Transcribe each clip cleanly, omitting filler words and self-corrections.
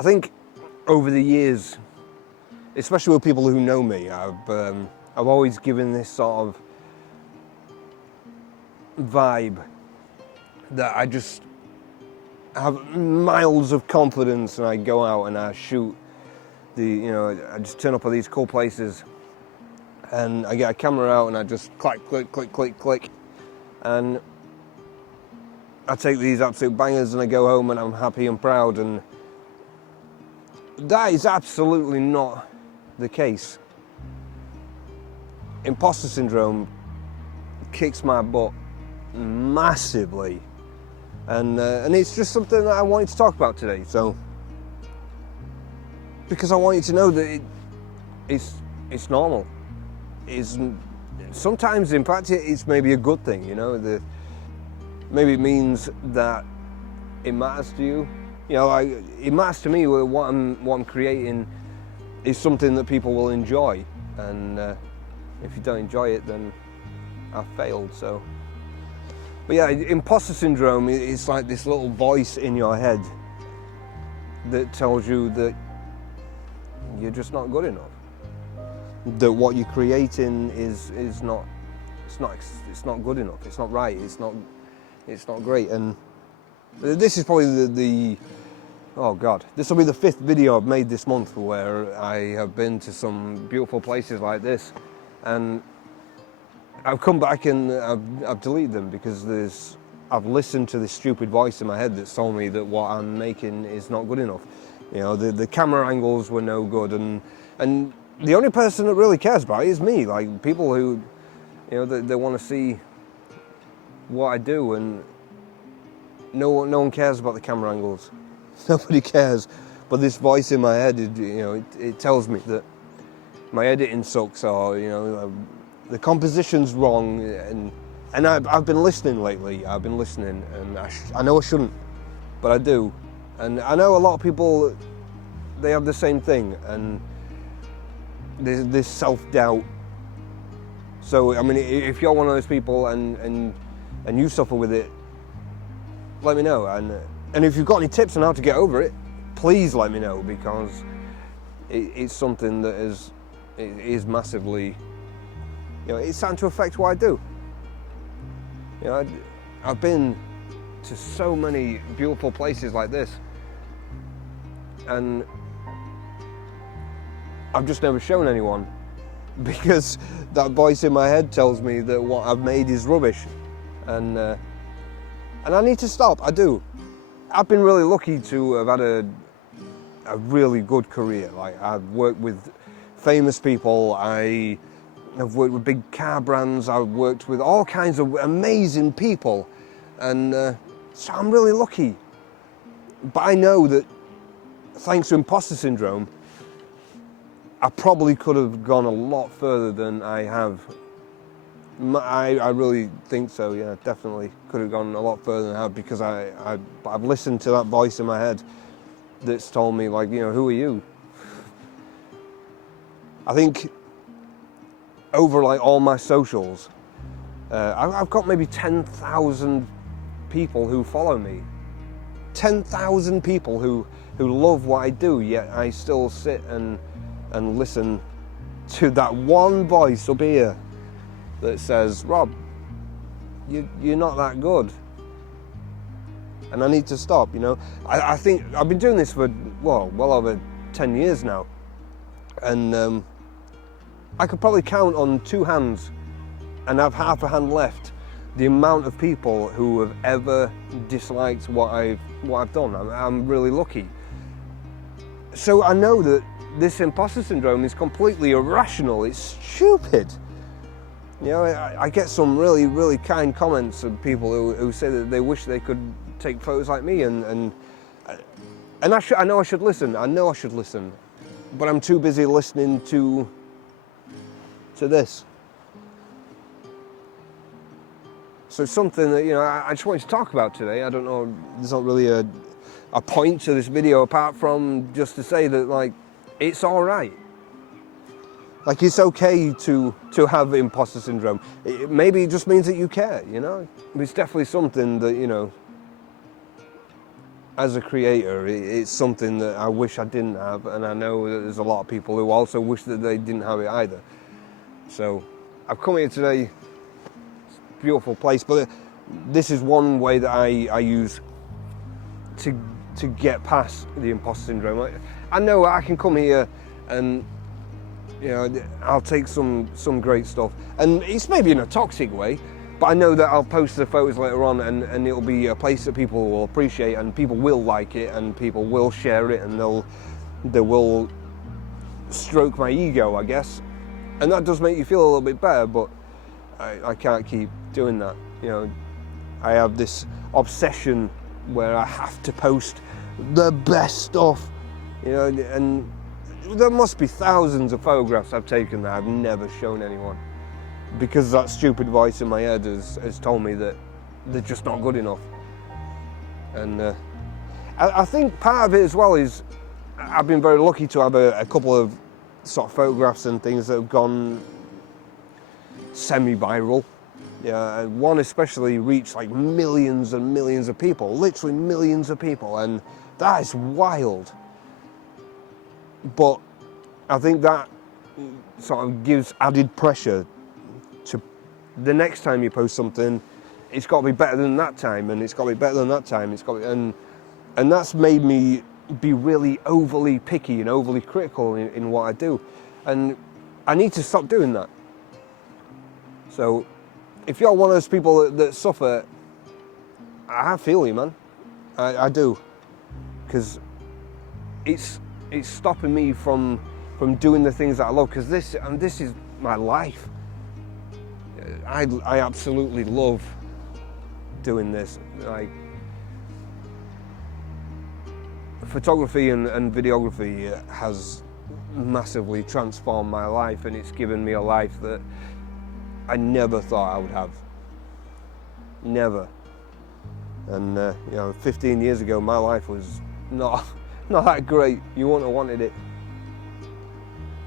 I think over the years, especially with people who know me, I've always given this sort of vibe that I just have miles of confidence, and I go out and I shoot I just turn up at these cool places and I get a camera out and I just click, and I take these absolute bangers and I go home and I'm happy and proud, and that is absolutely not the case. Imposter syndrome kicks my butt massively, and it's just something that I wanted to talk about today. So, because I want you to know that it's normal. It's sometimes, in fact, it's maybe a good thing. Maybe it means that it matters to you. It matters to me. What I'm creating is something that people will enjoy, and if you don't enjoy it, then I've failed. So, but yeah, imposter syndrome is like this little voice in your head that tells you that you're just not good enough. That what you're creating is not good enough. It's not right. It's not great. And this is probably oh God, this will be the 5th video I've made this month where I have been to some beautiful places like this, and I've come back and I've deleted them because I've listened to this stupid voice in my head that's told me that what I'm making is not good enough. The camera angles were no good, and the only person that really cares about it is me. Like, people who, they want to see what I do, and no one cares about the camera angles. Nobody cares. But this voice in my head, it tells me that my editing sucks, or the composition's wrong, and I've been listening lately. I've been listening, and I know I shouldn't, but I do. And I know a lot of people, they have the same thing, and there's this self-doubt. So, I mean, if you're one of those people and you suffer with it, let me know. And if you've got any tips on how to get over it, please let me know, because it's something that is massively, it's starting to affect what I do. I've been to so many beautiful places like this, and I've just never shown anyone, because that voice in my head tells me that what I've made is rubbish, and I need to stop. I do. I've been really lucky to have had a really good career. Like, I've worked with famous people, I've worked with big car brands, I've worked with all kinds of amazing people, and so I'm really lucky. But I know that thanks to imposter syndrome, I probably could have gone a lot further than I have. I really think so, yeah, definitely could have gone a lot further than I have, because I've listened to that voice in my head that's told me, like, who are you? I think over like all my socials, I've got maybe 10,000 people who follow me. 10,000 people who love what I do, yet I still sit and listen to that one voice up here that says, Rob, you're not that good. And I need to stop, I think I've been doing this for, well over 10 years now. And I could probably count on 2 hands, and have half a hand left, the amount of people who have ever disliked what I've done. I'm really lucky. So I know that this imposter syndrome is completely irrational. It's stupid. I get some really, really kind comments of people who say that they wish they could take photos like me, and I know I should listen. I know I should listen, but I'm too busy listening to this. So it's something that I just wanted to talk about today. I don't know. There's not really a point to this video apart from just to say that, like, it's all right. Like, it's okay to have imposter syndrome. Maybe it just means that you care, It's definitely something that, as a creator, it's something that I wish I didn't have, and I know that there's a lot of people who also wish that they didn't have it either. So I've come here today, it's a beautiful place, but this is one way that I use to get past the imposter syndrome. I know I can come here and, you know, I'll take some great stuff, and it's maybe in a toxic way, but I know that I'll post the photos later on, and it'll be a place that people will appreciate, and people will like it, and people will share it, and they will stroke my ego, I guess, and that does make you feel a little bit better. But I can't keep doing that. You know, I have this obsession where I have to post the best stuff, you know, and there must be thousands of photographs I've taken that I've never shown anyone, because that stupid voice in my head has told me that they're just not good enough. And I think part of it as well is I've been very lucky to have a couple of sort of photographs and things that have gone semi-viral. Yeah, one especially reached like millions and millions of people, literally millions of people, and that is wild. But I think that sort of gives added pressure to the next time you post something. It's got to be better than that time, and it's got to be better than that time. It's got to be, and that's made me be really overly picky and overly critical in what I do, and I need to stop doing that. So if you're one of those people that suffer, I feel you, man. I do, because it's stopping me from doing the things that I love, because this is my life. I absolutely love doing this. Like, photography and videography has massively transformed my life, and it's given me a life that I never thought I would have. Never. And you know, 15 years ago, my life was not that great. You wouldn't have wanted it.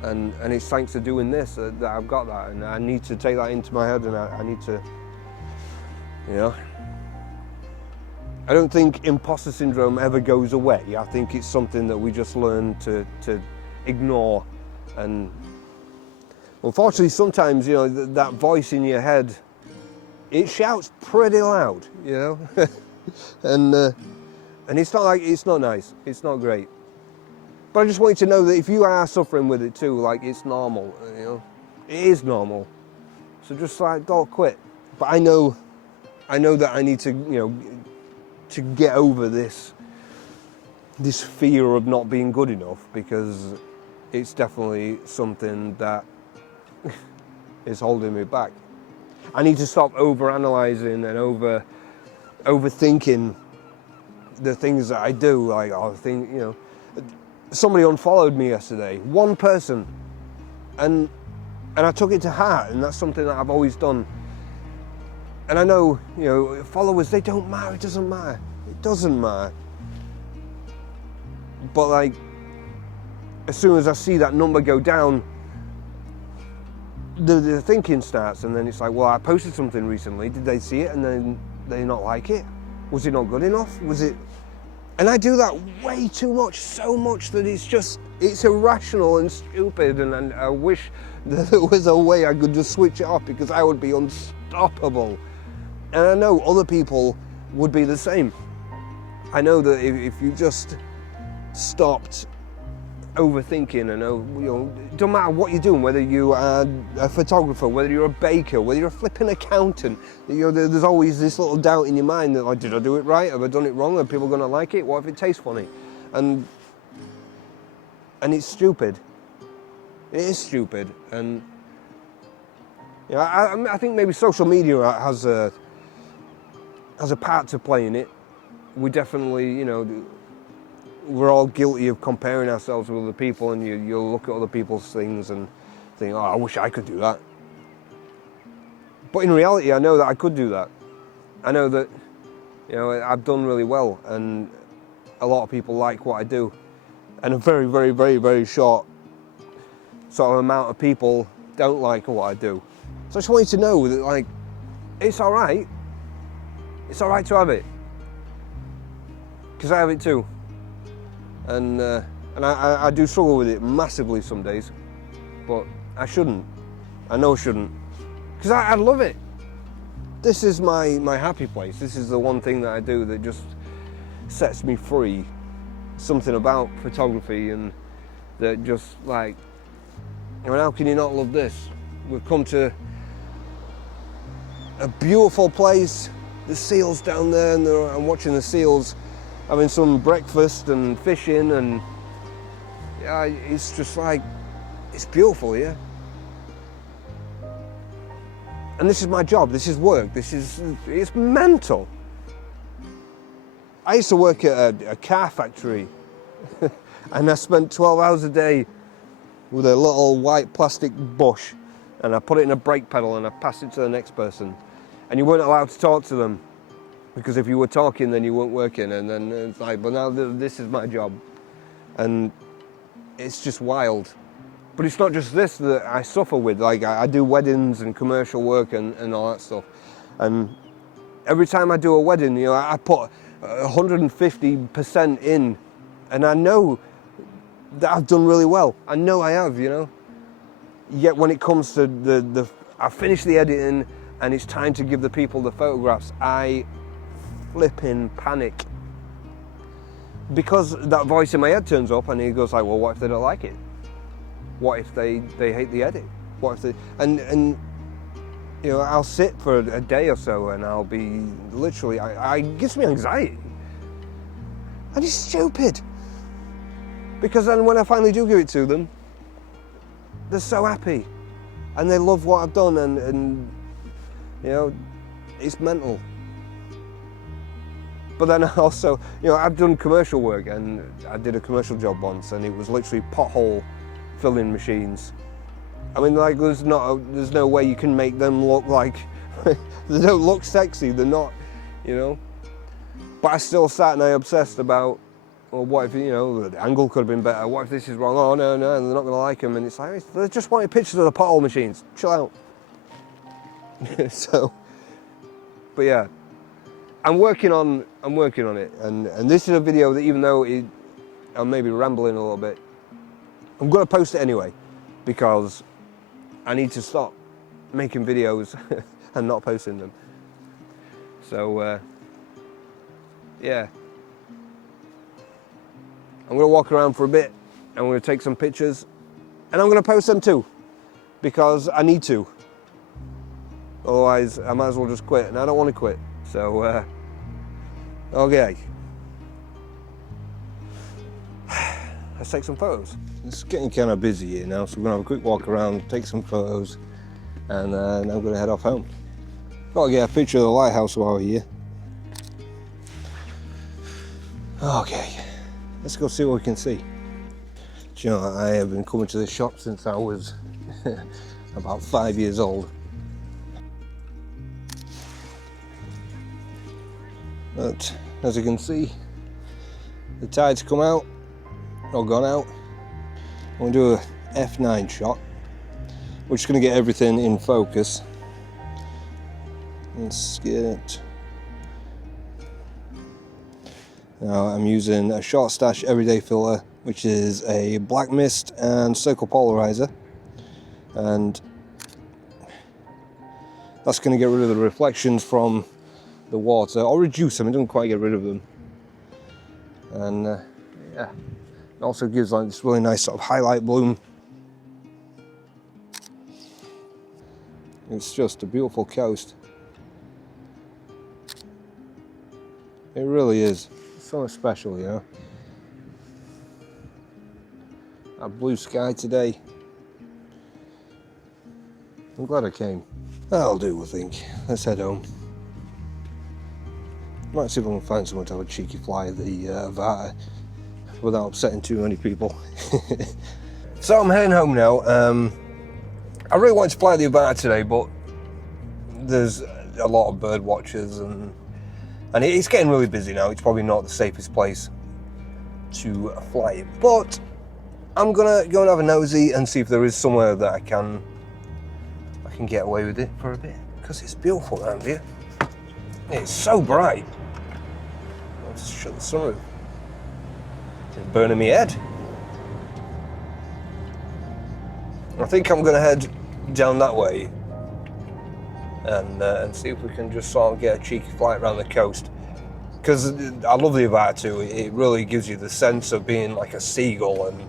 And it's thanks to doing this that I've got that, and I need to take that into my head, and I need to, you know. I don't think imposter syndrome ever goes away. I think it's something that we just learn to ignore. And unfortunately, sometimes, you know, that voice in your head, it shouts pretty loud, you know. and it's not like, it's not nice, it's not great. But I just want you to know that if you are suffering with it too, like, it's normal, you know. It is normal. So just like, don't quit. But I know that I need to, you know, to get over this fear of not being good enough, because it's definitely something that is holding me back. I need to stop overanalyzing and overthinking the things that I do. Like, I think, you know, somebody unfollowed me yesterday, one person, and I took it to heart, and that's something that I've always done. And I know, you know, followers, they don't matter, it doesn't matter. It doesn't matter. But like, as soon as I see that number go down, the thinking starts, and then it's like, well, I posted something recently, did they see it and then they not like it? Was it not good enough? Was it? And I do that way too much, so much that it's irrational and stupid, and I wish that there was a way I could just switch it off, because I would be unstoppable. And I know other people would be the same. I know that if you just stopped overthinking, and you know, it don't matter what you're doing, whether you are a photographer, whether you're a baker, whether you're a flipping accountant, you know, there's always this little doubt in your mind that, like, did I do it right? Have I done it wrong? Are people going to like it? What if it tastes funny? And it's stupid. It is stupid. And you know, I think maybe social media has a part to play in it. We definitely, you know, we're all guilty of comparing ourselves with other people, and you'll look at other people's things and think, oh, I wish I could do that. But in reality, I know that I could do that. I know that, you know, I've done really well, and a lot of people like what I do. And a very, very, very, very short sort of amount of people don't like what I do. So I just want you to know that, like, it's all right. It's all right to have it. because I have it too, and I do struggle with it massively some days, but I shouldn't. I know I shouldn't, because I love it. This is my happy place. This is the one thing that I do that just sets me free. Something about photography, and that just like, I mean, how can you not love this? We've come to a beautiful place. The seals down there, and I'm watching the seals having some breakfast and fishing, and yeah, it's just like, it's beautiful here. And this is my job, this is work, it's mental. I used to work at a car factory and I spent 12 hours a day with a little white plastic bush, and I put it in a brake pedal and I passed it to the next person. And you weren't allowed to talk to them, because if you were talking then you weren't working, and then it's like, but now this is my job. And it's just wild. But it's not just this that I suffer with. Like, I do weddings and commercial work and all that stuff. And every time I do a wedding, you know, I put 150% in, and I know that I've done really well. I know I have, you know. Yet when it comes to I finish the editing and it's time to give the people the photographs, I flipping panic. Because that voice in my head turns up and he goes like, well, what if they don't like it? What if they hate the edit? What if they, and you know, I'll sit for a day or so and I'll be literally, it gives me anxiety. And it's stupid. Because then when I finally do give it to them, they're so happy. And they love what I've done, and you know, it's mental. But then also, you know, I've done commercial work, and I did a commercial job once, and it was literally pothole filling machines. I mean, like, there's no way you can make them look like, they don't look sexy, they're not, you know. But I still sat and I obsessed about, well, what if, you know, the angle could have been better, what if this is wrong, oh no, they're not gonna like them, and it's like, they just wanted pictures of the pothole machines, chill out. So, but yeah, I'm working on it, and this is a video that, even though I'm maybe rambling a little bit, I'm gonna post it anyway, because I need to stop making videos and not posting them. So, yeah. I'm gonna walk around for a bit, I'm gonna take some pictures, and I'm gonna post them too, because I need to. Otherwise, I might as well just quit, and I don't want to quit. So, okay. Let's take some photos. It's getting kind of busy here now, so we're gonna have a quick walk around, take some photos, and then I'm gonna head off home. Gotta get a picture of the lighthouse while we're here. Okay, let's go see what we can see. Do you know, I have been coming to this shop since I was about 5 years old. But as you can see, the tide's come out, or gone out. I'm going to do a f9 shot. We're just going to get everything in focus. Let's get it. Now I'm using a Short Stash Everyday Filter, which is a black mist and circle polarizer, and that's going to get rid of the reflections from the water, or reduce them. It doesn't quite get rid of them. And yeah, it also gives like this really nice sort of highlight bloom. It's just a beautiful coast. It really is. It's so special, you know. A blue sky today. I'm glad I came. That'll do, I think. Let's head home. Might see if I can find someone to have a cheeky fly of the Avata without upsetting too many people. So I'm heading home now. I really wanted to fly the Avata today, but there's a lot of bird watchers, and it's getting really busy now. It's probably not the safest place to fly it, but I'm gonna go and have a nosy and see if there is somewhere that I can get away with it for a bit, because it's beautiful around here. It's so bright. I'll just shut the sunroof. It's burning me head. I think I'm going to head down that way and see if we can just sort of get a cheeky flight around the coast. Because I love the Avata 2. It really gives you the sense of being like a seagull, and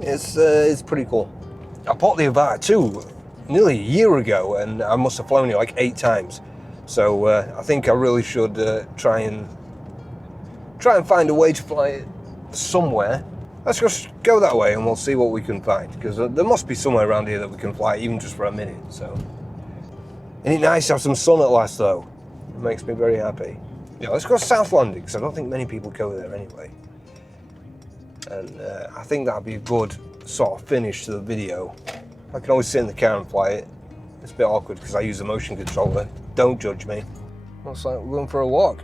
it's pretty cool. I bought the Avata 2 nearly a year ago, and I must have flown it like 8 times. So I think I really should try and find a way to fly it somewhere. Let's just go that way and we'll see what we can find, because there must be somewhere around here that we can fly, even just for a minute. So, isn't it nice to have some sun at last, though? It makes me very happy. Yeah, let's go South Landing, because I don't think many people go there anyway. And I think that'd be a good sort of finish to the video. I can always sit in the car and fly it. It's a bit awkward because I use the motion controller. Don't judge me. Looks like we're going for a walk.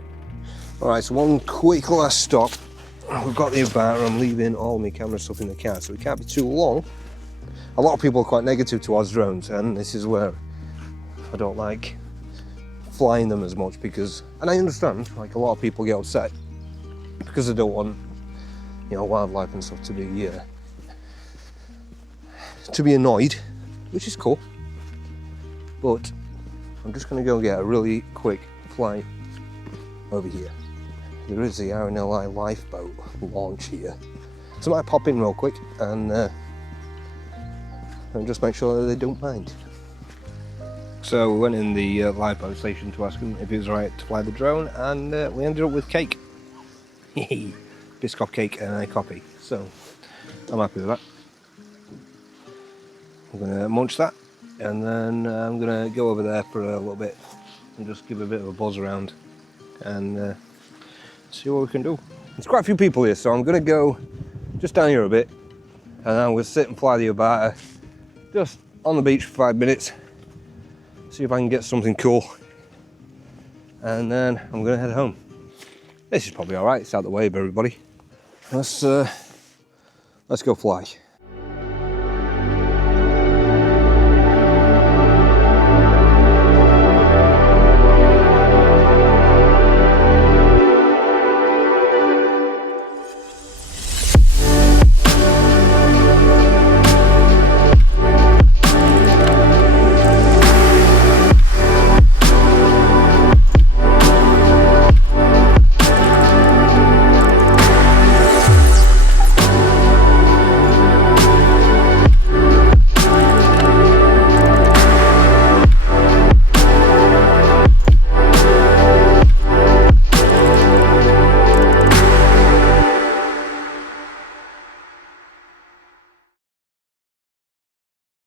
Alright, so one quick last stop. We've got the Avata. I'm leaving all my camera stuff in the car, so it can't be too long. A lot of people are quite negative towards drones, and this is where I don't like flying them as much, because, and I understand, like a lot of people get upset because they don't want, you know, wildlife and stuff to be annoyed, which is cool. But I'm just going to go get a really quick flight over here. There is the RNLI lifeboat launch here, so I might pop in real quick and just make sure that they don't mind. So we went in the lifeboat station to ask them if it was alright to fly the drone, and we ended up with cake. Biscoff cake and a coffee, so I'm happy with that. I'm going to munch that, and then I'm going to go over there for a little bit and just give a bit of a buzz around and see what we can do. There's quite a few people here, so I'm going to go just down here a bit, and then I'm going to sit and fly the Avata just on the beach for 5 minutes, see if I can get something cool, and then I'm going to head home. This is probably alright, it's out the way of everybody. Let's go fly.